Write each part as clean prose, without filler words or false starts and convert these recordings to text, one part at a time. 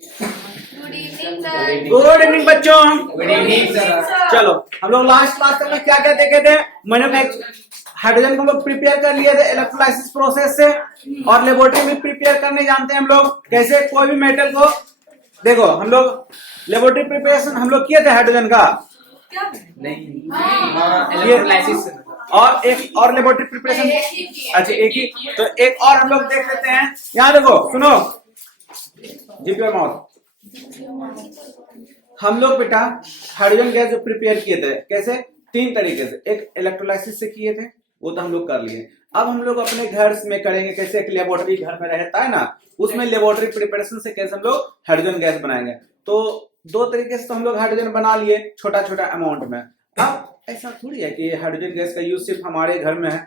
Good evening बच्चों। Good evening sir. चलो हम लोग लास्ट क्लास में क्या क्या देखे थे। मैंने हाइड्रोजन को हम लोग प्रिपेयर कर लिए थे इलेक्ट्रोलाइसिस प्रोसेस से, और लेबोरेटरी में प्रिपेयर करने जानते हैं हम लोग कैसे कोई भी मेटल को। देखो हम लोग लेबोरेटरी प्रिपरेशन हम लोग किए थे हाइड्रोजन का नहीं, हाँ इलेक्ट्रोलाइसिस और एक और लेबोरेटरी प्रिपरेशन। अच्छा एक ही, तो एक और हम लोग देख लेते हैं। यहाँ देखो सुनो जीपीआर माउथ। हम लोग बेटा हाइड्रोजन गैस जो प्रिपेयर किए थे कैसे, तीन तरीके से। एक इलेक्ट्रोलाइसिस से किए थे, वो तो हम लोग कर लिए। अब हम लोग अपने घर में करेंगे कैसे, एक लेबोरेटरी घर में रहता है ना, उसमें लेबोरेटरी प्रिपरेशन से कैसे हम लोग हाइड्रोजन गैस बनाएंगे। तो दो तरीके से तो हम लोग हाइड्रोजन बना लिए छोटा छोटा अमाउंट में। अब ऐसा थोड़ी है कि हाइड्रोजन गैस का यूज सिर्फ हमारे घर में है,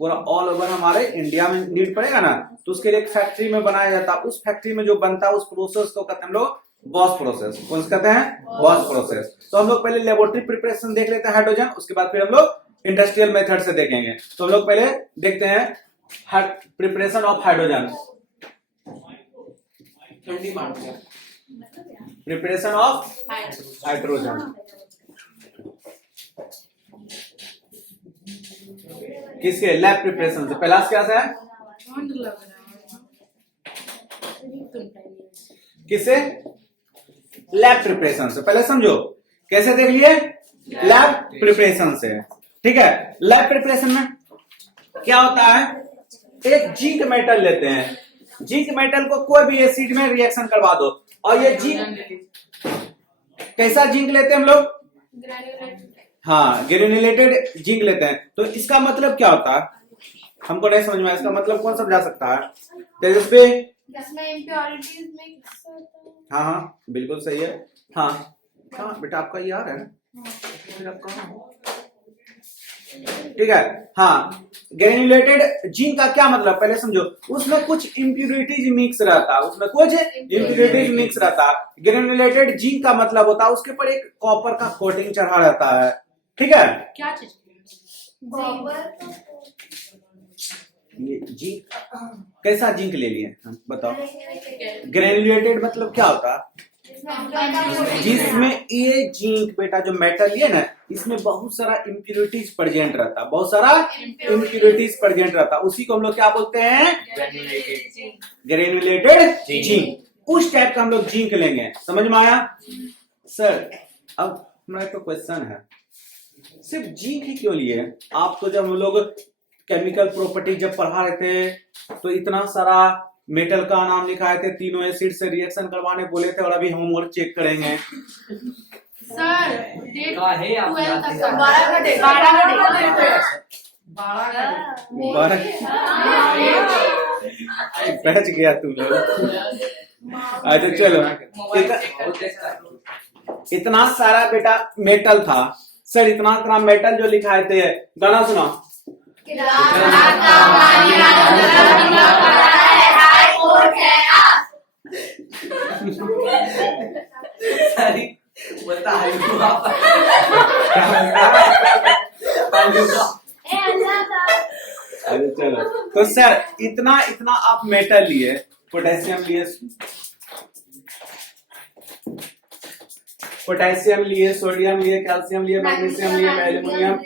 पूरा ऑल ओवर हमारे इंडिया में नीड पड़ेगा ना, तो उसके लिए एक फैक्ट्री में बनाया जाता है। उस फैक्ट्री में जो बनता है उस प्रोसेस को कहते हैं हम लोग बॉस प्रोसेस। कौन सा कहते हैं, बॉस प्रोसेस। तो हम लोग पहले लेबोरेटरी प्रिपरेशन देख लेते हैं हाइड्रोजन, उसके बाद फिर हम लोग इंडस्ट्रियल मेथड से देखेंगे। तो हम लोग पहले देखते हैं preparation of hydrogen. Preparation of hydrogen किसके, लैब प्रिपरेशन से। पहला क्या है, किसे, लैब प्रिपरेशन से। पहले समझो कैसे देख लिए, लैब प्रिपरेशन से। ठीक है, लैब प्रिपरेशन में क्या होता है, एक जिंक मेटल लेते हैं। जिंक मेटल को कोई भी एसिड में रिएक्शन करवा दो, और ये जिंक कैसा जिंक लेते हैं हम लोग, हाँ ग्रेन्युलेटेड जिंक लेते हैं। तो इसका मतलब क्या होता है, हमको नहीं समझ में, इसका मतलब कौन समझा सकता है, तेजस्वी। इम्प्योरिटीज मिक्स होता है। हाँ हाँ बिल्कुल सही है। हाँ हाँ बेटा आपका ये आ रहा है ना, फिर आप कहाँ हो? ठीक है। हाँ ग्रेन्युलेटेड जिंक का क्या मतलब, पहले समझो। उसमें कुछ इम्प्यूरिटीज मिक्स रहता है, उसमें कुछ इम्प्यूरिटीज मिक्स रहता है। ग्रेन्युलेटेड जिंक का मतलब होता है उसके ऊपर एक कॉपर का कोटिंग चढ़ा रहता है। ठीक है, क्या चीज, ये जिंक कैसा जिंक ले लिए हम बताओ। ग्रेन्युलेटेड मतलब क्या होता है, जिसमें ये जिंक बेटा जो मेटल है ना, इसमें बहुत सारा इम्प्यूरिटीज प्रेजेंट रहता है, बहुत सारा इम्प्यूरिटीज प्रेजेंट रहता है। उसी को हम लोग क्या बोलते हैं, ग्रेन्युलेटेड जिंक। उस टाइप का हम लोग जिंक लेंगे। समझ में आया सर। अब हमारा तो क्वेश्चन है, सिर्फ जिंक ही क्यों लिए आप। तो जब हम लोग केमिकल प्रॉपर्टी जब पढ़ा रहे थे तो इतना सारा मेटल का नाम लिखाए थे, तीनों एसिड से रिएक्शन करवाने बोले थे, और अभी हम और चेक करेंगे। सर डेट है आप 12 का डेट, 12 बच गया तुम लोग। अच्छा चलो, इतना सारा बेटा मेटल था सर, इतना इतना मेटल जो लिखाए थे। गाना सुना, अरे चलो। तो सर इतना इतना आप मेटल लिए, पोटेशियम लिए, पोटेशियम लिए, सोडियम लिए, कैल्शियम लिए, मैग्नीशियम लिए, एल्यूमिनियम,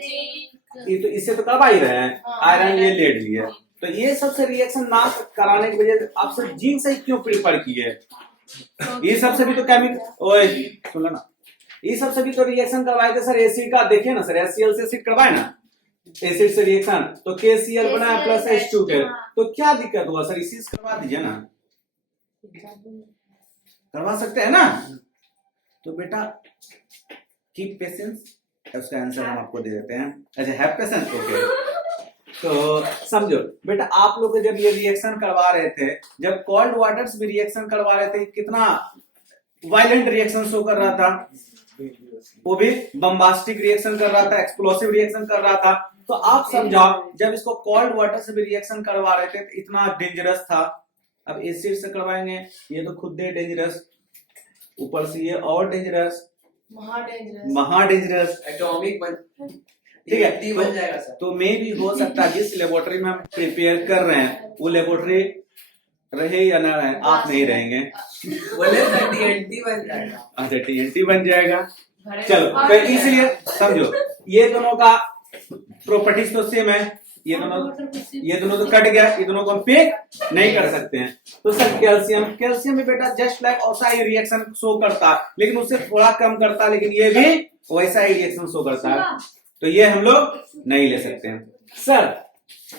ये तो इससे तो करवा ही रहे हैं। आयरन लिए, लेड लिए। तो ये सबसे रिएक्शन ना कराने की वजह से आप सर जिंक से क्यों प्रीफर किए। ये सबसे भी तो केमिकल, ओए सुनो ना, ये सबसे भी तो रिएक्शन करवाए थे सर एसिड का। देखिए ना सर, HCl से एसिड करवाए ना, एसिड से रिएक्शन, तो KCl बना प्लस H2 के। तो क्या दिक्कत हुआ सर, इसी से करवा दीजिए ना, करवा सकते हैं ना। तो बेटा कीप पेशेंस, उसका आंसर हम आपको दे देते हैं। अच्छा हैव पेशेंस, ओके। तो समझो बेटा, आप लोग जब ये रिएक्शन करवा रहे थे, जब कोल्ड वाटर से भी रिएक्शन करवा रहे थे, कितना वायलेंट रिएक्शन शो कर रहा था, वो भी बम्बास्टिक रिएक्शन कर रहा था, एक्सप्लोसिव रिएक्शन कर रहा था। तो आप समझाओ, जब इसको कोल्ड वाटर से भी रिएक्शन करवा रहे थे तो इतना डेंजरस था। अब एसिड से करवाएंगे, ये तो खुद डेंजरस, ऊपर से ये और डेंजरस, महा डेंजरस, एटॉमिक बन, ठीक है बन जाएगा सर। तो मे भी हो सकता है जिस लेबोरेटरी में हम प्रिपेयर कर रहे हैं वो लेबोरेटरी रहे या ना रहे, आप नहीं रहेंगे। बोले तो TNT बन जाएगा। अच्छा TNT बन जाएगा। चलो तो इसलिए समझो ये दोनों का प्रॉपर्टीज तो सेम है, ये दोनों तो कट गया, ये दोनों को हम पिक नहीं कर सकते हैं। तो सर कैल्शियम में बेटा जस्ट लाइक वैसा ही रिएक्शन शो करता है, लेकिन उससे थोड़ा कम करता है, लेकिन ये भी वैसा ही रिएक्शन शो करता है, तो ये हम लोग नहीं ले सकते हैं। सर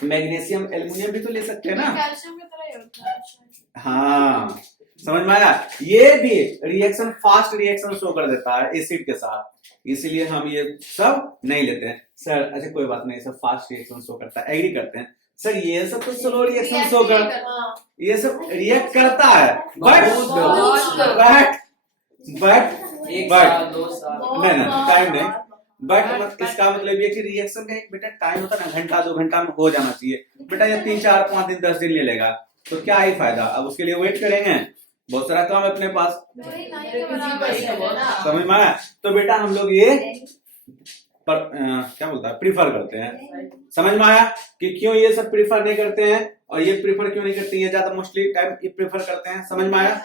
मैग्नीशियम एल्युमिनियम भी तो ले सकते हैं ना। कैल्शियम की तरह ही होता है। हाँ समझ में आया, ये भी रिएक्शन फास्ट रिएक्शन शो कर देता है एसिड के साथ, इसीलिए हम ये सब नहीं लेते हैं। सर अच्छा कोई बात नहीं, सब फास्ट रिएक्शन शो करता है, एग्री करते हैं। सर ये सब तो स्लो रिएक्शन शो कर, ये सब रिएक्ट करता है बट एक साल 2 साल नहीं टाइम नहीं, बट इसका मतलब ये कि रिएक्शन का एक बेटा टाइम होता है ना, घंटा 2 घंटा में हो जाना चाहिए। बेटा ये 3 4 5 दिन 10 दिन ले लेगा तो क्या ही फायदा, अब उसके लिए वेट करेंगे, बहुत सारा काम है अपने पास, समझ में आया। तो बेटा हम लोग ये क्या बोलता है प्रीफर करते हैं, समझ में आया कि क्यों ये सब प्रीफर नहीं करते हैं और ये प्रीफर क्यों नहीं करते, ये ज्यादा मोस्टली टाइम ये प्रीफर करते हैं, समझ में आया।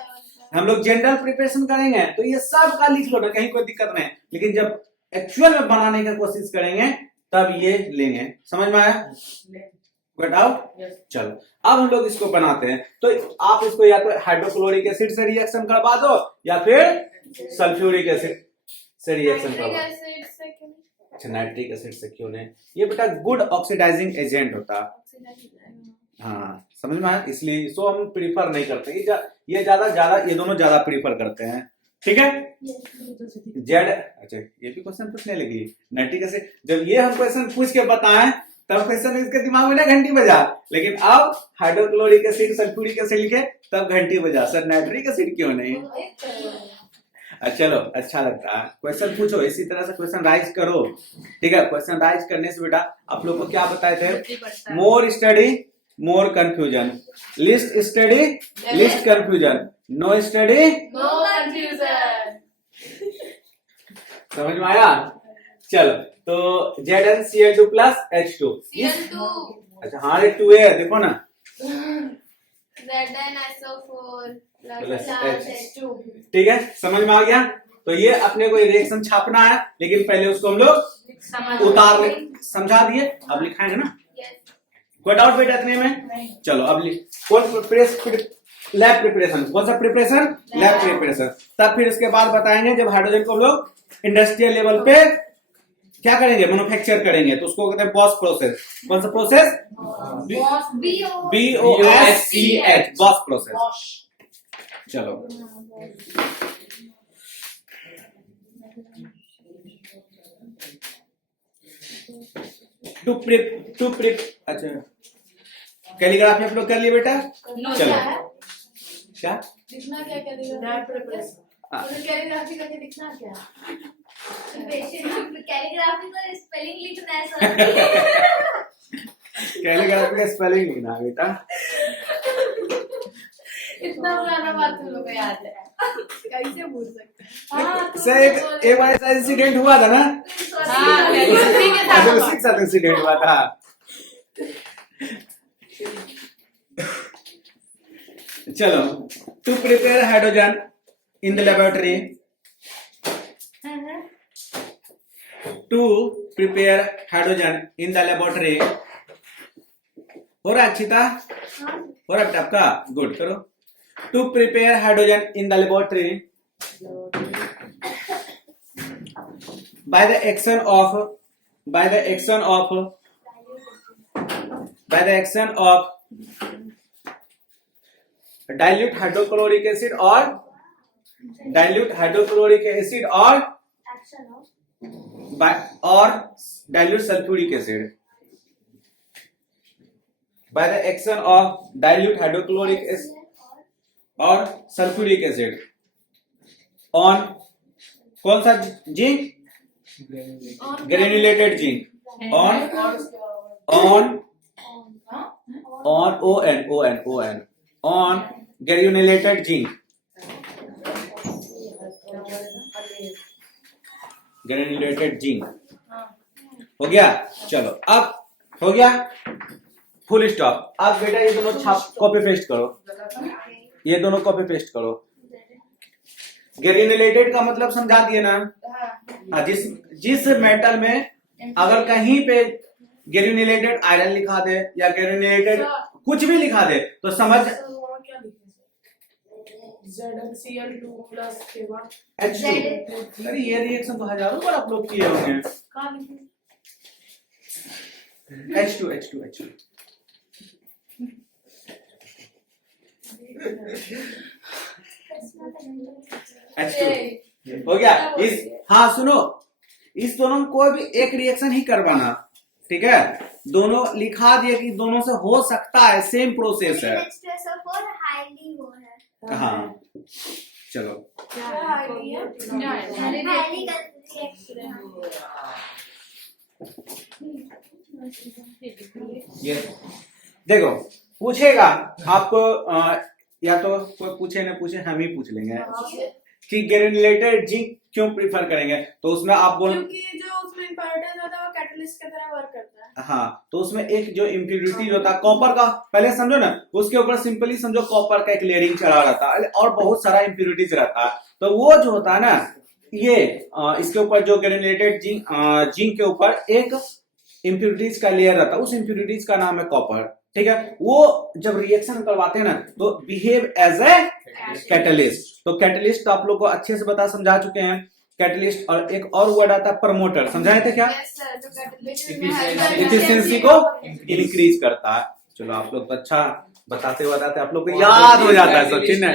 हम लोग जनरल प्रिपरेशन करेंगे तो ये सब का लिख लो ना, कहीं कोई दिक्कत नहीं, लेकिन जब एक्चुअल में बनाने की कोशिश करेंगे तब ये लेंगे, समझ में आया। Get out. चलो अब हम लोग इसको बनाते हैं, तो आप इसको या तो हाइड्रोक्लोरिक एसिड से रिएक्शन करवा दो या फिर सल्फ्यूरिक एसिड से रिएक्शन करवा दो। अच्छा नाइट्रिक एसिड से क्यों नहीं, ये बेटा गुड ऑक्सीडाइजिंग एजेंट होता है, हाँ समझ में आया, इसलिए इसको हम प्रीफर नहीं करते, ये ज्यादा ये दोनों ज्यादा प्रीफर करते हैं, ठीक है। जेड अच्छा ये भी क्वेश्चन पूछने लगी नाइट्रिक एसिड, जब ये हम क्वेश्चन पूछ के बताएं तब क्वेश्चन इसके दिमाग में ना घंटी बजा, लेकिन अब हाइड्रोक्लोरिक एसिड सल्फ्यूरिक एसिड लिखे तब घंटी बजा, सर नाइट्रिक एसिड क्यों नहीं। चलो अच्छा लगता है, क्वेश्चन पूछो, इसी तरह से क्वेश्चन राइज करो, ठीक है। क्वेश्चन राइज करने से बेटा आप लोग को क्या बताए थे, more study more confusion, least study least confusion, no study no confusion. समझ में आया। चलो तो ZnCl2 प्लस H2, Cl2 अच्छा हाँ ये 2 है देखो ना, ZnSO4 प्लस H2। ठीक है समझ में आ गया। तो ये अपने को रिएक्शन छापना है, लेकिन पहले उसको हम लोग उतार समझा दिए, अब लिखाएंगे ना, कोई डाउट बेटा इतने में। चलो अब लैब प्रिपरेशन, कौन सा प्रिपरेशन, लैब प्रिपरेशन, तब फिर उसके बाद बताएंगे जब हाइड्रोजन को हम लोग इंडस्ट्रियल लेवल पे क्या करेंगे, मैन्युफैक्चर करेंगे, तो उसको कहते हैं बॉस प्रोसेस। कौन सा प्रोसेस, BOSCH बॉस प्रोसेस। चलो टू प्रिप अच्छा कैलीग्राफी आप लोग कर लिए बेटा, चलो क्या लिखना क्या कैलीग्राफी करके लिखना क्या, कैलीग्राफी का स्पेलिंग लिखना है सर। कैलीग्राफी का स्पेलिंग लिखना है बेटा, इतना पुराना बात तुम लोग को याद है, कैसे भूल सकते हैं। सर एक बार ऐसा इंसिडेंट हुआ था ना, उसी के साथ इंसिडेंट हुआ था। चलो to prepare hydrogen in the laboratory, to prepare hydrogen in the laboratory, हो रहा है अक्षिता, हो रहा है आपका, गुड करो। To prepare hydrogen in the laboratory by the action of dilute hydrochloric acid or dilute sulfuric acid, by the action of dilute hydrochloric acid or sulfuric acid on कौन सा zinc, granulated zinc, on granulated zinc, granulated zinc हो गया। चलो अब हो गया full stop. अब बेटा ये दोनों छाप कॉपी पेस्ट करो, ये दोनों कॉपी पेस्ट करो। ग्रेन्युलेटेड का मतलब समझा दिए ना। हाँ, जिस मेटल में अगर कहीं पे ग्रेन्युलेटेड आयरन लिखा दे या ग्रेन्युलेटेड कुछ भी लिखा दे तो समझ ZnCl2 प्लस के बाद H2। अरे ये रिएक्शन तो हजारों बार आप लोग किए होंगे। H2 H2 H2 H2 हो गया। इस हाँ सुनो, इस दोनों में कोई भी एक रिएक्शन ही करवाना, ठीक है। दोनों लिखा दिए कि दोनों से हो सकता है, सेम प्रोसेस है। हाँ चलो ये देखो, पूछेगा आपको या तो कोई पूछे ना पूछे हम ही पूछ लेंगे कि ग्रेन्युलेटेड जिंक क्यों प्रीफर करेंगे, तो उसमें आप बोल क्योंकि जो उसमें इम्प्योरिटीज होता है वो कैटलिस्ट की तरह वर्क करता है। हाँ, तो उसमें एक जो इम्प्योरिटी होता है कॉपर का, पहले समझो ना, उसके ऊपर सिंपली समझो कॉपर का एक लेयरिंग चढ़ा रहता है और बहुत सारा इम्प्योरिटीज रहता है। तो वो जो होता है ना, ये इसके ऊपर जो ग्रेन्युलेटेड जिंक के ऊपर एक इम्प्योरिटीज का लेयर रहता है, उस इम्प्योरिटीज का नाम है कॉपर, ठीक है। वो जब रिएक्शन करवाते हैं ना तो बिहेव एज ए कैटलिस्ट। तो कैटलिस्ट आप लोग को अच्छे से बता समझा चुके हैं, कैटलिस्ट। और एक और वर्ड आता है प्रमोटर, समझाए थे क्या? एफिशिएंसी को इंक्रीज करता है। चलो आप लोग तो अच्छा बताते बताते आप लोग को याद हो जाता है सचिन ने।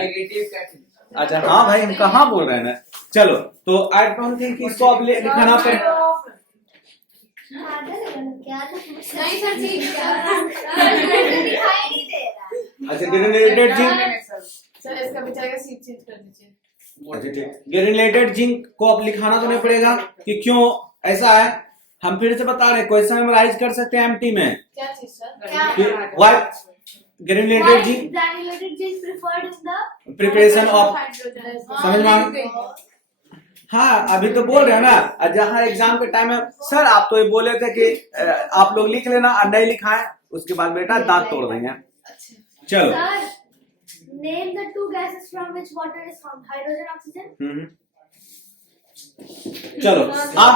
अच्छा हाँ भाई, हम कहाँ बोल रहे हैं ना। चलो तो आई डोंट थिंक कि इसको अब लिखाना पड़ेगा। नहीं सर ठीक दिखाई नहीं दे रहा। अच्छा ग्रेन्युलेटेड जिंक, सर इसका बेचारा सीट चेंज कर दीजिए। अच्छा ठीक, ग्रेन्युलेटेड जिंक को अब लिखाना तो नहीं पड़ेगा कि क्यों ऐसा है। हम फिर से बता रहे हैं, क्वेश्चन मेमोराइज कर सकते हैं एमटी में। क्या चीज sir? Why granulated zinc preferred in the preparation of, समझ में आ गया? हाँ अभी तो बोल रहे हैं ना, जहाँ एग्जाम के टाइम में सर आप तो ये बोले थे कि आप लोग लिख लेना और नहीं लिखा है, उसके बाद बेटा दांत तोड़ देंगे। चलो name the two gases from which water is formed, hydrogen oxygen. चलो आप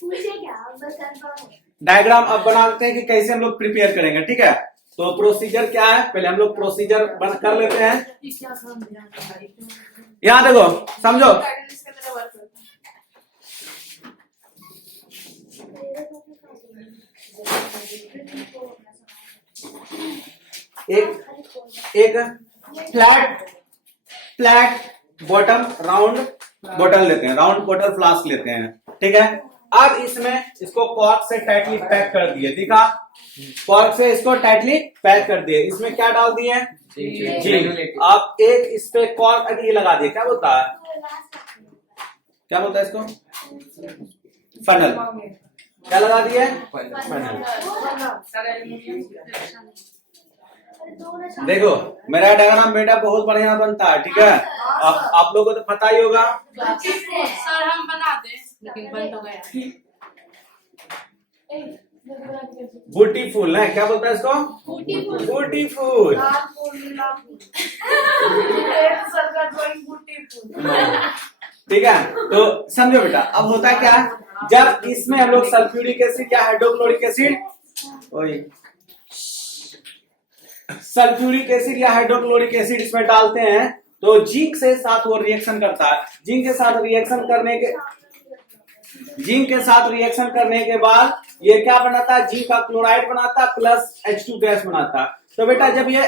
पूछे क्या, बस कंफर्म। डायग्राम अब बनाते हैं कि कैसे हम लोग प्रिपेयर करेंगे, ठीक है। तो प्रोसीजर क्या है, पहले हम लोग प्रोसीजर बंद कर लेते हैं। यहाँ देखो समझो, कैटलिस्ट की तरह वर्क करता है। एक फ्लैट बॉटम राउंड बोतल लेते हैं, राउंड बोतल फ्लास्क लेते हैं, ठीक है। अब इसमें इसको कॉर्क से टाइटली पैक कर दिए, दिखा, कॉर्क से इसको टाइटली पैक कर दिए। इसमें क्या डाल दिए? जिंक। अब एक इस पे कॉर्क ये लगा दिए, क्या बोलता है, क्या बोलता है इसको, फनल। क्या लगा दिए? फनल। देखो मेरा डायग्राम बेटा बहुत बढ़िया बनता है, ठीक है। आप लोगों को तो पता ही होगा। सर हम बना दें, लेकिन बन तो गया। ब्यूटीफुल है, क्या बोलता है इसको? ब्यूटीफुल। ठीक है, तो समझो बेटा, अब होता है क्या, जब इसमें हम लोग सल्फ्यूरिक एसिड या हाइड्रोक्लोरिक एसिड, सल्फ्यूरिक एसिड या हाइड्रोक्लोरिक एसिड इसमें डालते हैं तो जिंक से साथ वो रिएक्शन करता है। जिंक के साथ रिएक्शन करने के बाद ये क्या बनाता है, जिंक का क्लोराइड बनाता है प्लस H2 गैस बनाता है। तो बेटा जब ये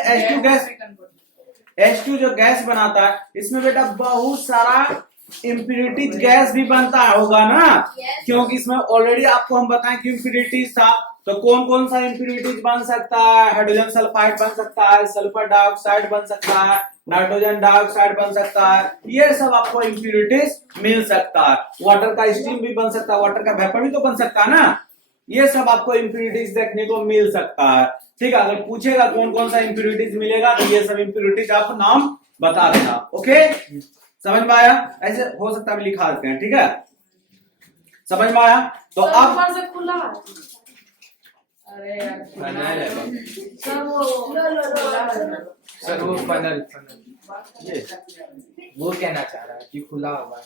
H2 जो गैस बनाता है, इसमें बेटा बहुत सारा इम्प्यूरिटीज गैस भी बनता होगा ना, क्योंकि इसमें ऑलरेडी आपको हम बताएं कि इम्प्यूरिटीज था। तो कौन कौन सा इम्प्यूरिटीज बन सकता है, हाइड्रोजन सल्फाइड बन सकता है, सल्फर डाइऑक्साइड बन सकता है, नाइट्रोजन डाइऑक्साइड बन सकता है, ये सब आपको इम्प्यूरिटीज मिल सकता है। वाटर का स्टीम भी बन सकता है, वाटर का वेपर भी तो बन सकता है ना, ये सब आपको इम्प्यूरिटीज देखने को मिल सकता है, ठीक है। अगर पूछेगा कौन कौन सा इम्प्यूरिटीज मिलेगा तो ये सब इम्प्यूरिटीज आप नाम बता देना, ओके। समझ में आया? ऐसे हो सकता है लिखा देते हैं, ठीक है, समझ में आया? तो अब खुला अरे यार फनल है। सर वो लो सर वो फनल ये वो कहना चाह रहा है कि खुला हुआ है।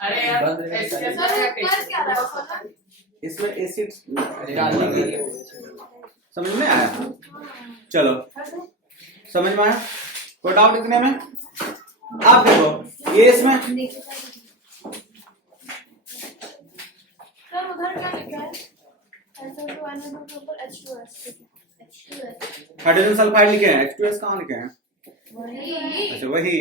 अरे यार बंद है, ऐसे सर। सर कर क्या रहा है पता इसमें एसिड डालने के लिए समझ में आया? चलो समझ में आया? कोई डाउट इतने में? आप देखो ये इसमें सर उधर क्या लिखा है SO2 के ऊपर H2S हाइड्रोजन सल्फाइड लिखे हैं, H2S कहाँ लिखे हैं? अच्छा वही।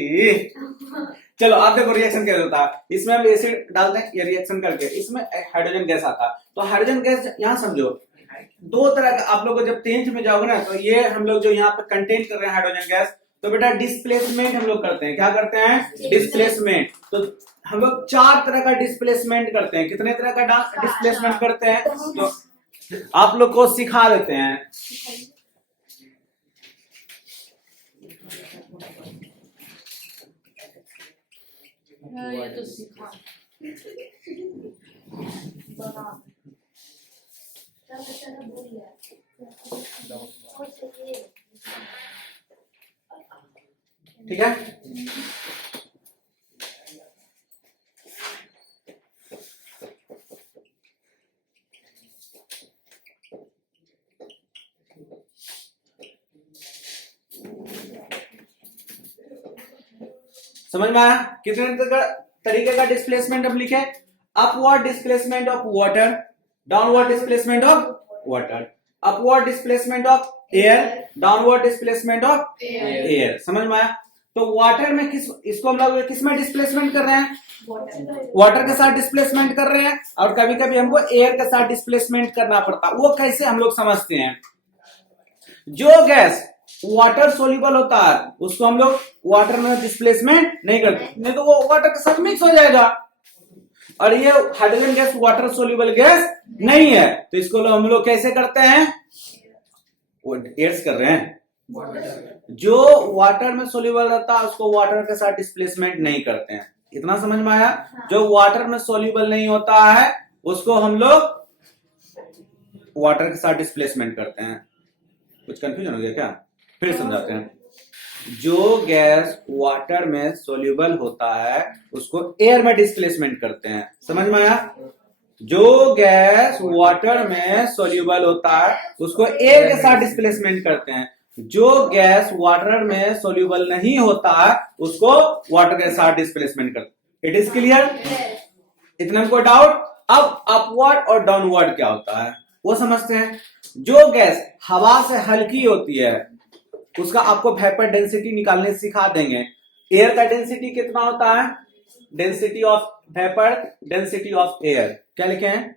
चलो आप देखो रिएक्शन क्या होता है, इसमें हम एसिड डालते हैं, ये रिएक्शन करके इसमें हाइड्रोजन गैस आता है। तो हाइड्रोजन गैस यहाँ समझो दो तरह का, आप लोग को जब 10th में जाओगे ना तो ये हम लोग जो यहाँ पे कंटेन कर रहे हैं हाइड्रोजन गैस, तो बेटा डिस्प्लेसमेंट हम लोग करते हैं। क्या करते हैं? डिस्प्लेसमेंट। तो हम लोग 4 तरह का डिस्प्लेसमेंट करते हैं। कितने तरह का डिस्प्लेसमेंट करते हैं तो आप लोग को सिखा देते हैं। ये तो सीखा ठीक है, समझ में आया? कितने तरीके का डिस्प्लेसमेंट हम लिखे? Upward displacement of water, downward displacement of water, upward displacement of air, downward displacement of air. समझ में आया? तो वाटर में इसको हम लोग किस में डिस्प्लेसमेंट कर रहे हैं? वाटर के साथ डिस्प्लेसमेंट कर रहे हैं, और कभी कभी हमको एयर के साथ डिस्प्लेसमेंट करना पड़ता है। वो कैसे हम लोग समझते हैं? जो गैस वाटर सोल्यूबल होता है उसको हम लोग वाटर में डिस्प्लेसमेंट नहीं करते, नहीं तो वो वाटर के साथ मिक्स हो जाएगा। और ये hydrogen gas water soluble gas नहीं है, तो इसको हम लोग कैसे करते हैं? वो एड्स कर रहे हैं। जो वाटर में सोल्यूबल रहता है उसको वाटर के साथ डिस्प्लेसमेंट नहीं करते हैं। इतना समझ में आया? जो वाटर में सोल्यूबल नहीं होता है उसको हम लोग वाटर के साथ डिस्प्लेसमेंट करते हैं। कुछ कंफ्यूजन हो गया क्या? फिर समझाते हैं। जो गैस वाटर में सोल्यूबल होता है उसको एयर में डिस्प्लेसमेंट करते हैं। समझ में आया? जो गैस वाटर में सोल्यूबल होता है उसको एयर के साथ डिस्प्लेसमेंट करते हैं। जो गैस वाटर में सोल्यूबल नहीं होता है उसको वाटर के साथ डिस्प्लेसमेंट करते हैं। It is clear? इतने में कोई डाउट? अब अपवर्ड और डाउनवर्ड क्या होता है वो समझते हैं। जो गैस हवा से हल्की होती है उसका आपको वेपर डेंसिटी निकालने सिखा देंगे। एयर का डेंसिटी कितना होता है? Density of vapour, density of air. क्या लिखे हैं?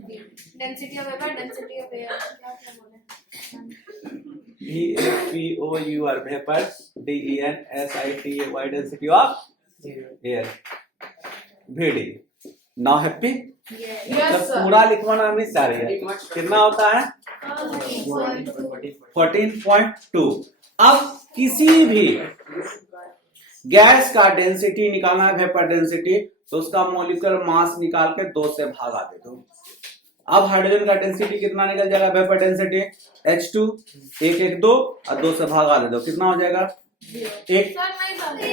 Density of vapour, density of air. क्या बोले? VAPOUR vapour, DENSITAY density of air. VD। Now happy? Yes sir. पूरा लिखवाना नहीं चाह रही है। कितना होता है? 14.2। अब किसी भी गैस का डेंसिटी निकालना है, वेपर डेंसिटी, तो उसका मॉलिक्यूलर मास निकाल के 2 से भागा दे दो। अब हाइड्रोजन का डेंसिटी कितना निकल जाएगा? वेपर डेंसिटी H2 1 1 2 और 2 से भागा दे दो, कितना हो जाएगा? 1। सर नहीं समझे।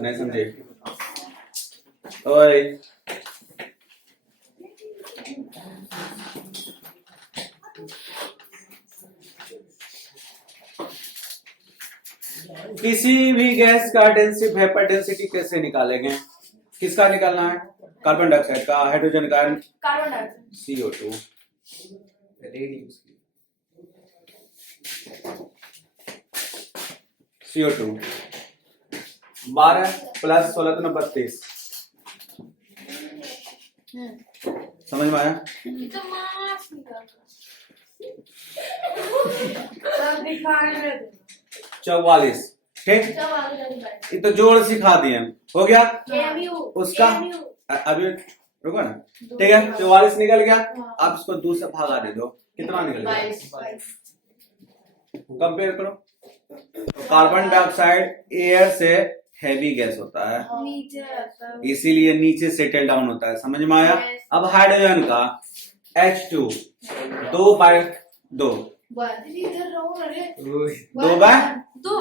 नहीं समझे? ओए किसी भी गैस का डेंसिटी वेपर डेंसिटी कैसे निकालेंगे? किसका निकालना है? कार्बन डाइऑक्साइड का, हाइड्रोजन का, carbon dioxide, CO2। CO2 12 plus 16 तो 32। समझ में आया? तो मास निकाल सर दिखाने में 44। ठीक, जब आगे जाके ये तो जोड़ सिखा दिए। हो गया उसका? AMU अभी रुको ना। ठीक है, 44 निकल गया। अब इसको 2 से भागा दे दो, कितना निकल गया? कंपेयर करो। कार्बन डाइऑक्साइड एयर से हैवी गैस होता है, नीचे रहता है। इसीलिए नीचे सेटल डाउन होता है। समझ में आया? अब हाइड्रोजन का H2 2/2 इधर रहो अरे ओह, 2/2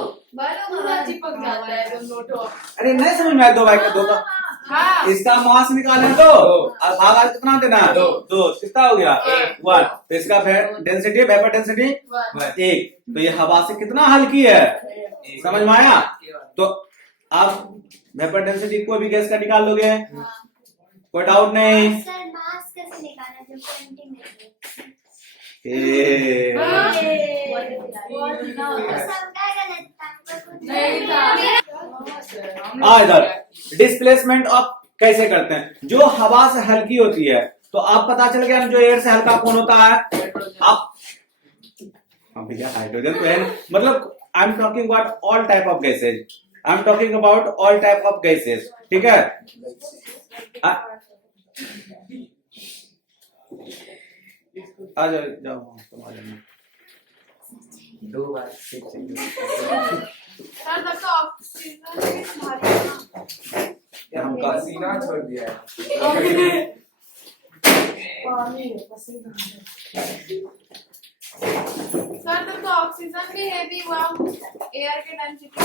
पूरा चिपक जाता है दोनों तो। अरे नहीं समझ में आया 2/2 का हाँ इसका मास निकालें तो और भागा कितना देना है? दो। दो कितना हो गया? एक। 1। तो इसका डेंसिटी वेपर डेंसिटी 1। तो ये हवा से कितना हल्की है, समझ में आया? तो आप वेपर डेंसिटी कोई भी गैस का निकाल लोगे, कोई डाउट नहीं। सर मास कैसे निकालना जब पेंटिंग नहीं है? ए, नहीं था आ इधर डिस्प्लेसमेंट ऑफ कैसे करते हैं? जो हवा से हल्की होती है तो आप पता चल गया जो एयर से हल्का कौन होता है? आप भैया हाइड्रोजन तो है, मतलब I am talking about all type of gases, I am talking about all type of gases, ठीक है? आ जाओ जाओ तुम आ जाओ। 2 बार 6 सर तब तो ऑक्सीजन भी भारी है ना। हम पसीना छोड़ दिया है। सर तब तो ऑक्सीजन भी है भी वहाँ एयर के डेंसिटी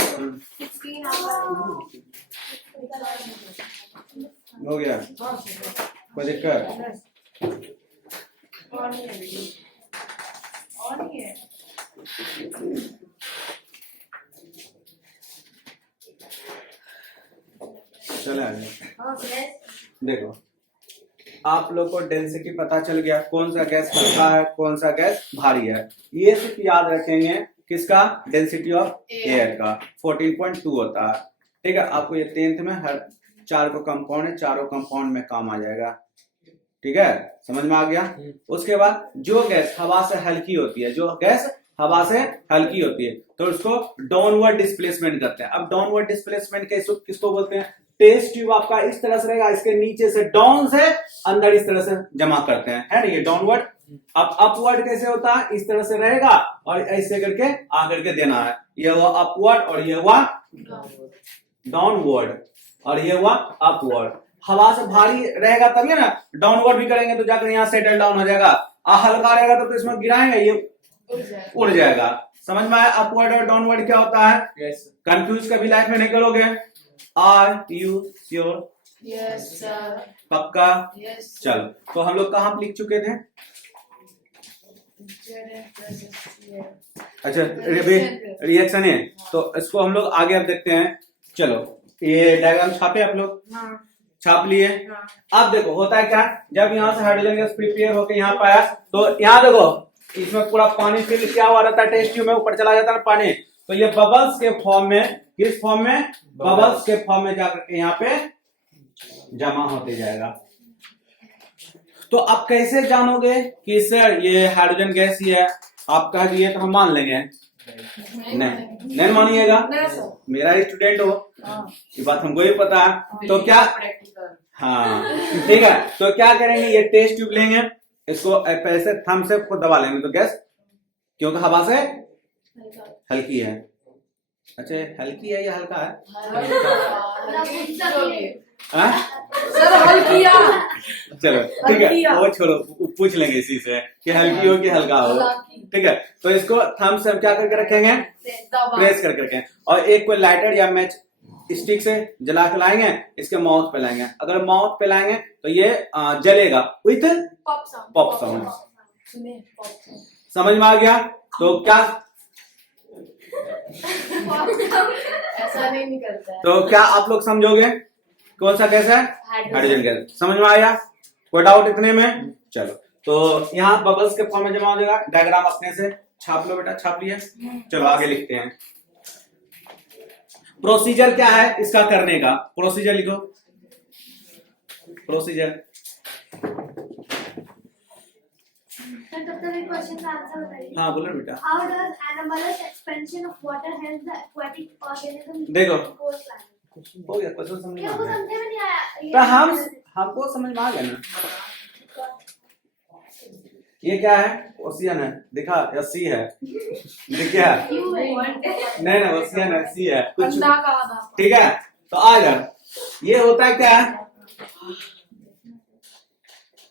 16 आता हो गया, कोई दिक्कत? और नहीं है चले आगे। देखो आप लोग को डेंसिटी पता चल गया, कौन सा गैस हल्का है कौन सा गैस भारी है। ये सिर्फ याद रखेंगे किसका? डेंसिटी ऑफ एयर का 14.2 होता है, ठीक है? आपको ये 10th में हर 4 को कंपाउंड है, चारों कंपाउंड में काम आ जाएगा, ठीक है? समझ में आ गया? उसके बाद जो गैस हवा से हल्की होती है, जो गैस हवा से हल्की होती है तो उसको डाउनवर्ड डिस्प्लेसमेंट करते हैं। अब डाउनवर्ड डिस्प्लेसमेंट किसको बोलते हैं? टेस्ट ट्यूब आपका इस तरह से रहेगा, इसके नीचे से डाउन से अंदर इस तरह से जमा करते हैं, है ना? ये डाउनवर्ड। अब अपवर्ड कैसे होता है? इस तरह से रहेगा और ऐसे करके आकर के देना है। ये हुआ अपवर्ड और ये हुआ डाउनवर्ड और ये हुआ अपवर्ड। हवा से भारी रहेगा तभी ना डाउनवर्ड भी करेंगे तो जाकर यहाँ सेटल डाउन हो जाएगा, हल्का रहेगा तो इसमें गिराएंगे ये उड़ जाएगा। समझ में आया? अपवर्ड और डाउनवर्ड क्या होता है? कंफ्यूज कभी लाइफ में नहीं करोगे। Are you sure? Yes sir पक्का? यस चलो तो हम लोग कहाँ लिख चुके थे? अच्छा रिएक्शन है, तो इसको हम लोग आगे अब देखते हैं। चलो ये डायग्राम छापे आप लोग? छाप लिए? अब देखो होता है क्या, जब यहाँ से हाइड्रोजन गैस प्रिपेयर होकर यहाँ पे आया तो यहाँ देखो इसमें पूरा पानी फिल क्या हुआ रहता है, टेस्ट ट्यूब में ऊपर चला जाता है पानी, तो ये बबल्स के फॉर्म में, किस फॉर्म में? बबल्स के फॉर्म में जाकर के यहाँ पे जमा होते जाएगा। तो आप कैसे जानोगे कि सर ये हाइड्रोजन गैस ही है? आप कह दिए तो हम मान लेंगे? नहीं मानिएगा, मेरा स्टूडेंट हो, ये बात हमको ही पता है। तो क्या, हाँ ठीक है, तो क्या करेंगे? ये टेस्ट ट्यूब लेंगे, इसको ऐसे थंब से को दबा लेंगे तो गैस, क्योंकि हवा से हल्की है। अच्छा हल्की है या हल्का है? सर हल्किया चलो ठीक है, वो छोड़ो, पूछ लेंगे इसी से कि हल्की हो कि हल्का हो, ठीक है? तो इसको थंब से हम क्या करके रखेंगे? प्रेस करके रखेंगे और एक कोई लाइटर या मैच स्टिक से जला के लाएंगे, इसके माउथ पे लाएंगे। अगर माउथ पे लाएंगे तो ये जलेगा विथ पॉप साउंड। समझ में आ गया? तो क्या ऐसा नहीं निकलता है। तो क्या आप लोग समझोगे कौन सा गैस है? Hydrogen gas. समझ में आया? कोई डाउट इतने में? चलो तो यहाँ बबल्स के फॉर्म में जमा हो जाएगा। डायग्राम अपने से छाप लो बेटा, छाप लिया? चलो आगे लिखते हैं। प्रोसीजर क्या है इसका करने का? प्रोसीजर लिखो, प्रोसीजर। क्वेश्चन का आंसर बताइए। हाँ बोलो बेटा। How does anomalous expansion of water help the aquatic organism? देखो coastline? हो गया, क्वेश्चन समझ में क्या आ वो गया? समझे में नहीं आया? तो हमको समझ में आ गया ना। ये क्या है? ओशियन है, दिखा या सी है? दिख गया? नहीं ना ओशियन है, सी है कुछ, ठीक है? तो आ जा, ये होता है क्या?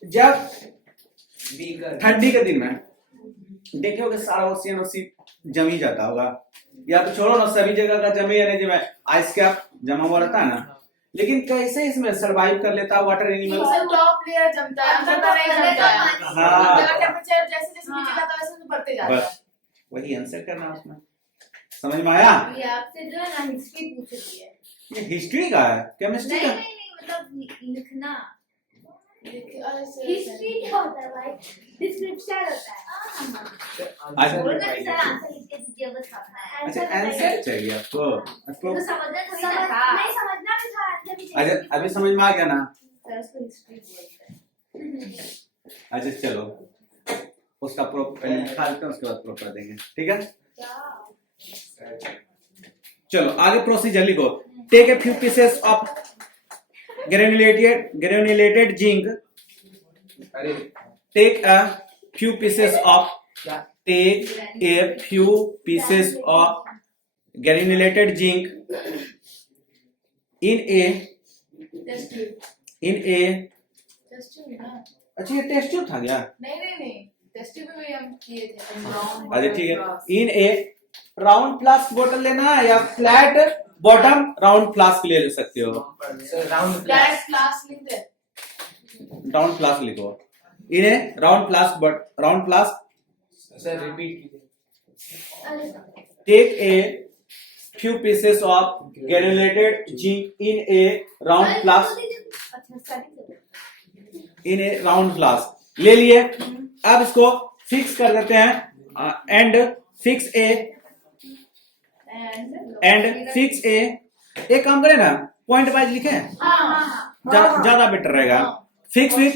जब बीकर ठंडी के दिन में देखे होगे सारा ओशियन जम ही जाता होगा, या तो छोड़ो ना सभी जगह का जमे या नहीं जमे, आइस कैप जमा हुआ रहता है ना, लेकिन कैसे इसमें सरवाइव कर लेता है वाटर एनिमल। टॉप लेयर जमता है, अंदर का नहीं जमता है। हाँ। अंदर का टेम्परेचर जैसे जैसे नीचे जाता है वैसे बढ़ते जाता है। बस वही आंसर करना उसमें, समझ में आया। ये आपसे जो है ना हिस्ट्री पूछ रही है। ये हिस्ट्री का है, केमिस्ट्री नहीं का। नहीं नहीं, मतलब लिखना। ऐसे- हिस्ट्री क्या होता है भाई? डिस्क्रिप्शन होता है। अच्छा। बोलना कि सर आंसर लिख के दीजिए बस अपना। अच्छा आंसर चाहिए आपको, तो समझना थोड़ी ना था। नहीं समझना भी था, आंसर भी चाहिए। अच्छा अभी समझ में आ गया ना। सर उसको हिस्ट्री बोलते हैं। अच्छा चलो उसका प्रूफ पहले निकाल लेते हैं, उसके बाद प्रूफ कर देंगे, ठीक है। चलो आगे प्रोसीजर लिखो। Take a few pieces of granulated zinc. अरे Take a few pieces of क्या take a few pieces of granulated zinc in a test tube ना। अच्छा ये टेस्ट ट्यूब था क्या। नहीं टेस्ट ट्यूब में भी हम किए थे। अच्छा ठीक है। इन ए राउंड फ्लास्क बोतल लेना है या फ्लैट बॉटम राउंड फ्लास्क ले सकते हो। सर राउंड फ्लैट क्लास लिख दे। राउंड फ्लास्क लिखो। इन A round flask sir repeat कीजिए। take a few pieces of granulated zinc in a round flask ले लिए। अब इसको फिक्स कर देते हैं एंड फिक्स ए एक काम करें ना, पॉइंट वाइज लिखे ज्यादा बेटर रहेगा। फिक्स विथ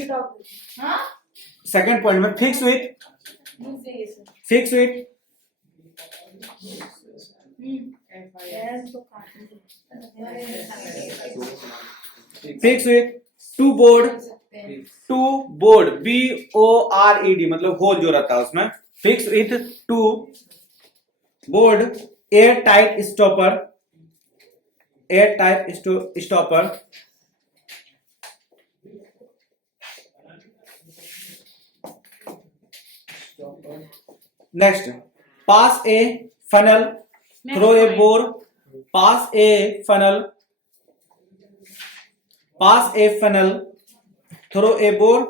सेकंड पॉइंट में fix with two bored BORED मतलब होल जो रहता है उसमें। Fix with two bored air tight stopper next pass a funnel through a bore pass a funnel through a bore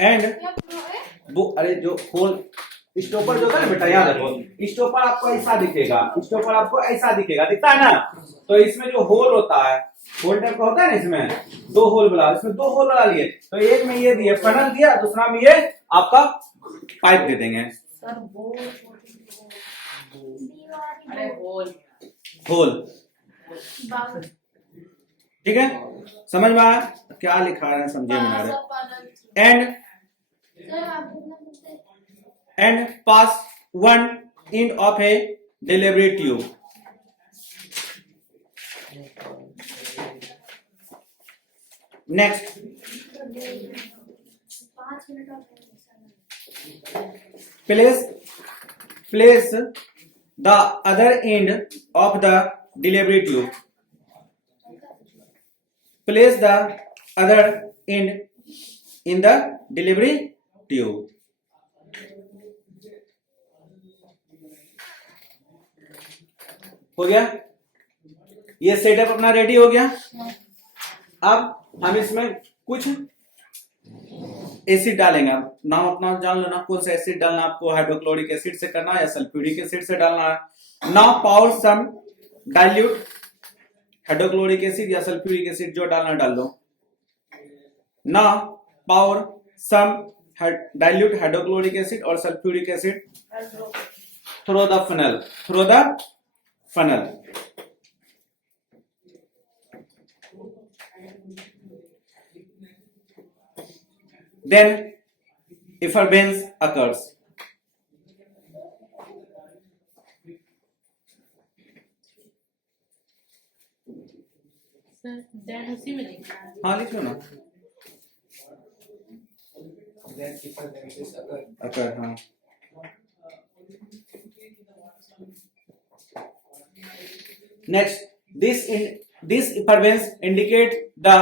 and अरे जो whole stopper जो है ना बेटा, याद रखो स्टॉपर आपको ऐसा दिखेगा, दिखता है ना। तो इसमें जो होल होता है, होल टाइप का होता है ना, इसमें दो होल वाला लिए। तो एक में ये दिए फनल दिया, दूसरा में ये आपका पाइप दे देंगे। अरे होल ठीक है, समझ में आया क्या लिखा है, समझे में आ रहा है। And pass one end of a delivery tube. Next, place the other end of the delivery tube. Place the other end in the delivery tube. हो गया, ये सेटअप अपना रेडी हो गया। अब हम इसमें कुछ एसिड डालेंगे। अब नाम अपना जान लो ना, कौन सा एसिड डालना आपको, हाइड्रोक्लोरिक एसिड से करना है या सल्फ्यूरिक एसिड से डालना है। नाउ पावर सम डाइल्यूट हाइड्रोक्लोरिक एसिड या सल्फ्यूरिक एसिड जो डालना डाल दो। नाउ पावर सम डाइल्यूट हाइड्रोक्लोरिक एसिड और sulphuric acid through the funnel. Then effervescence occurs. Then उसी में लिखना है। हाँ लिख लो ना। occur हाँ। Next, this effervescence indicate the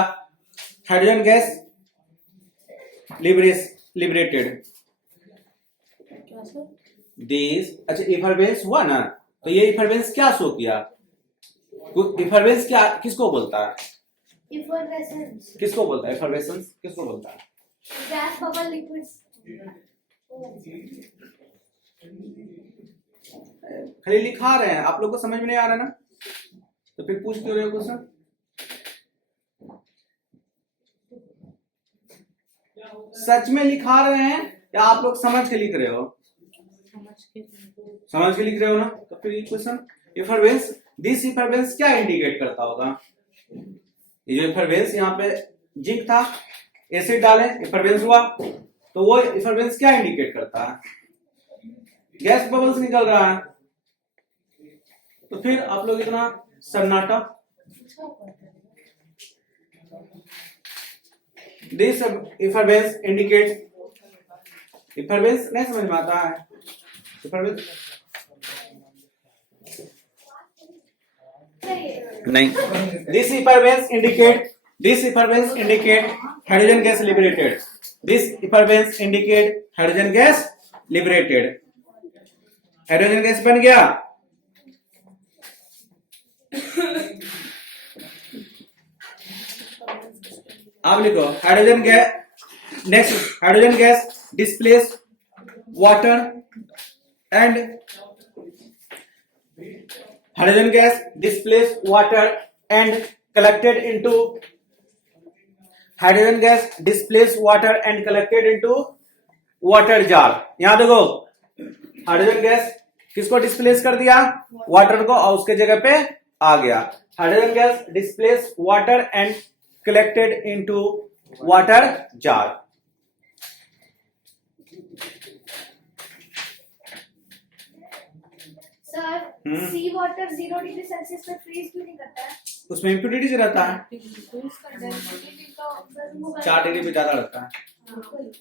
hydrogen gas liberated this. अच्छा इफरवेंस हुआ ना, तो ये इफरवेंस क्या शो किया? इफरवेंस क्या किसको बोलता है? Effervescence. किसको बोलता है इफरवेसेंस? किसको बोलता है? Gas bubble liquids. खाली लिखा रहे हैं, आप लोग को समझ में नहीं आ रहा ना, तो फिर पूछ क्यों रहे हो क्वेश्चन? सच में लिखा रहे हैं या आप लोग समझ के लिख रहे हो? समझ के लिख रहे हो ना, तो फिर ये क्वेश्चन इफरवेंस, दिस इफरवेंस क्या इंडिकेट करता होगा? ये जो इफरवेंस यहाँ पे जिंक था, एसिड डाले इफरवेंस हुआ, तो वो इफरवेंस क्या इंडिकेट करता है? गैस बबल्स निकल रहा है। तो फिर आप लोग इतना सन्नाटा, दिस इफरवेंस इंडिकेट, इफरवेंस नहीं समझ में आता है? इफरवेंस नहीं, this effervescence indicate hydrogen gas liberated, this effervescence indicate hydrogen gas liberated. Hydrogen gas बन गया, अब लिखो hydrogen gas, next hydrogen gas displace water and hydrogen gas displace water and collected into, hydrogen gas displace water and collected into water jar. यहां देखो hydrogen gas किसको displace कर दिया? Water को, और उसके जगह पे आ गया। Hydrogen gas displace water and collected into water jar. Sir, sea water 0 degree Celsius पे फ्रीज क्यों नहीं करता है? उसमें इम्प्यूरिटीज रहता है, उसका डेंसिटी तो 4 डिग्री पे ज्यादा रहता है।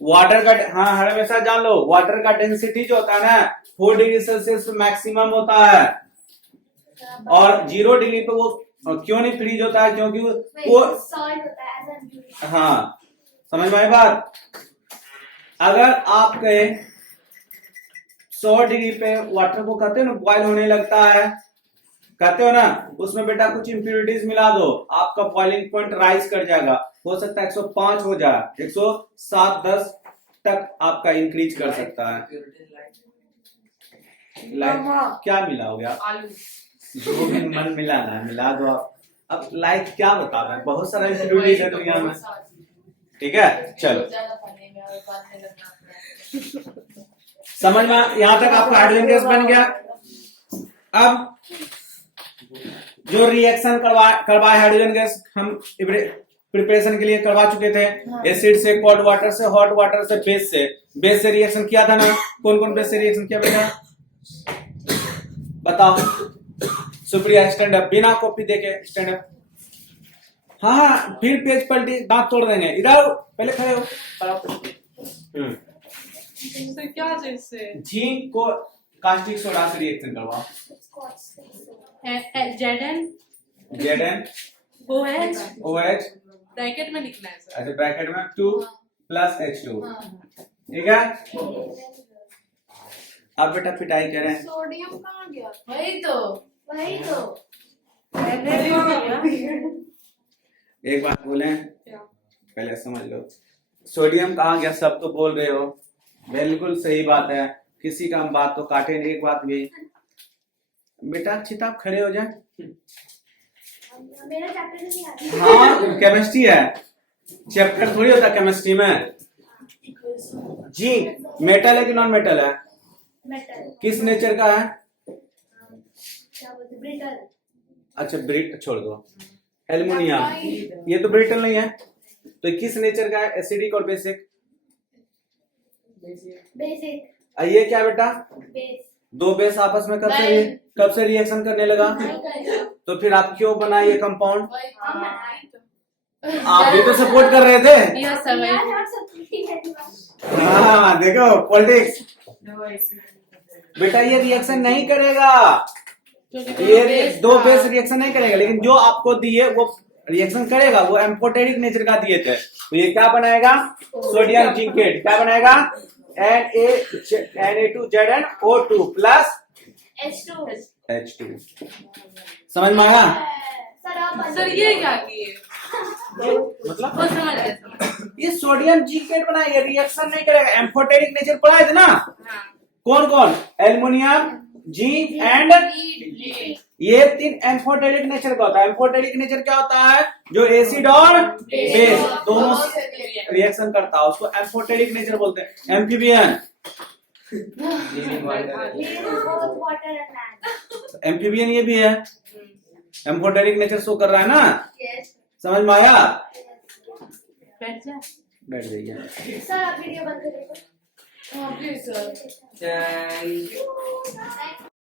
वाटर का, हाँ हर हमेशा जान लो, वाटर का डेंसिटी जो होता है ना 4 डिग्री सेल्सियस मैक्सिमम होता है, और 0 डिग्री पे वो क्यों नहीं फ्रीज होता है? क्योंकि वो सॉल्ट होता है एज एन यूरिन। हाँ समझ में आई बात? अगर आप कहे 100 डिग्री पे वाटर को कहते हो ना बॉयल होने लगता है, कहते हो ना, उसमें बेटा कुछ इंप्यूरिटीज मिला दो, आपका बॉइलिंग पॉइंट राइज कर जाएगा, हो सकता है 105 हो जाए, 107-10 तक आपका इंक्रीज कर सकता है। लाइक क्या मिला हो गया? आलू जो भी मन मिला ना मिला दो आप। अब लाइक क्या बता रहे हैं, बहुत सारा इंप्यूरिटीज है दुनिया में, ठीक है? चलो समझ में, यहां तक आपका हाइड्रोजन गैस बन गया। अब जो रिएक्शन करवाए हाइड्रोजन गैस हम प्रिपरेशन के लिए करवा चुके थे, एसिड से, कोल्ड वाटर से, हॉट वाटर से, बेस से रिएक्शन किया था ना? कौन कौन बेस से रिएक्शन किया बेटा बताओ? सुप्रिया स्टैंड अप, बिना कॉपी देके स्टैंड अप। हाँ फिर पेज पलटी, दांत तोड़ देंगे। इधर पहले खड़े हो। क्या चीज से? झींक को कास्टिक सोडा से रिएक्शन करवाओ। Zn OH ब्रैकेट में लिखना है सर। अच्छा ब्रैकेट में 2 + H2, ठीक है? अब बेटा पिटाई करें। सोडियम कहाँ गया? वही तो एक बात बोले, क्या? पहले समझ लो, सोडियम कहाँ गया? सब तो बोल रहे हो, बिल्कुल सही बात है, किसी का हम बात तो काटे नहीं। एक बात भी बेटा, अच्छी आप खड़े हो जाए। मेरा चैप्टर नहीं आता। हाँ केमिस्ट्री है, चैप्टर थोड़ी होता केमिस्ट्री में। जिंक मेटल है कि नॉन मेटल है? मेटल। किस नेचर का है? क्या बोलते हैं? ब्रिटल। अच्छा ब्रिट छोड़ दो, एल्युमिनियम, ये तो ब्रिटल नहीं है, तो किस नेचर का है? एसिडिक और बेसिक? बेसिक। ये क्या बेटा? बेस। दो बेस आपस में कब से रिएक्शन करने लगा? तो फिर आप क्यों बनाए ये कंपाउंड? आप भी तो सपोर्ट कर रहे थे। हाँ देखो पॉलिटिक्स, बेटा ये रिएक्शन नहीं करेगा, ये दो बेस रिएक्शन नहीं करेगा, लेकिन जो आपको दिए वो रिएक्शन करेगा, वो एम्फोटेरिक नेचर का दिए थे, तो ये क्या बनाएगा, सोडियम जिंकेट। क्या बनाएगा, Na2ZnO2 प्लस H2 H2। समझ में आया? सर आप सर ये क्या किए? मतलब वो समझ गए। ये सोडियम जिंकेट बना, ये रिएक्शन नहीं करेगा। एम्फोटेरिक नेचर पढ़ा है ना, हाँ। कौन कौन, एल्युमिनियम, जिंक एंड, ये 3 एम्फोटेरिक नेचर का होता है। एम्फोटेरिक नेचर क्या होता है, जो एसिड और बेस दोनों से रिएक्शन करता है, उसको एम्फोटेरिक नेचर बोलते हैं। Amphibian, Living water. both water and land. Amphibian ये भी है, एम्फोटेरिक नेचर शो कर रहा है ना। Yes. समझ में आया? बैठ जा। बैठ जाइए। सर आप वीडियो बंद करिए। हाँ please sir. Chai. Thank you.